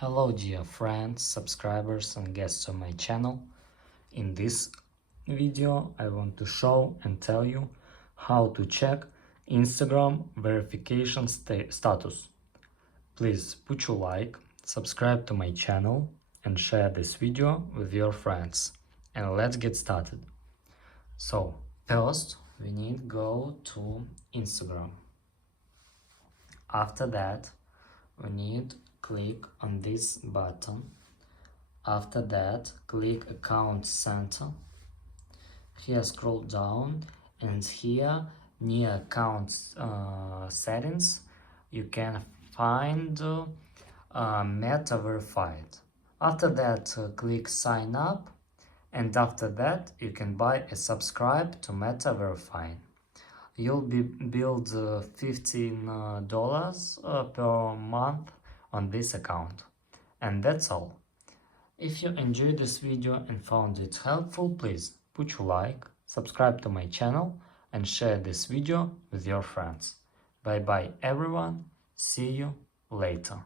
Hello dear friends, subscribers and guests on my channel. In this video I want to show and tell you how to check Instagram verification status. Please put your like, subscribe to my channel and share this video with your friends. And let's get started. So first we need to go to Instagram. After that we need click on this button. After that, click Account Center. Here scroll down and here near Account Settings you can find Meta Verified. After that, click Sign Up, and after that you can buy a subscribe to Meta Verified. You'll be billed $15 per month on this account. And that's all. If you enjoyed this video and found it helpful, please put your like, subscribe to my channel and share this video with your friends. Bye bye everyone, see you later.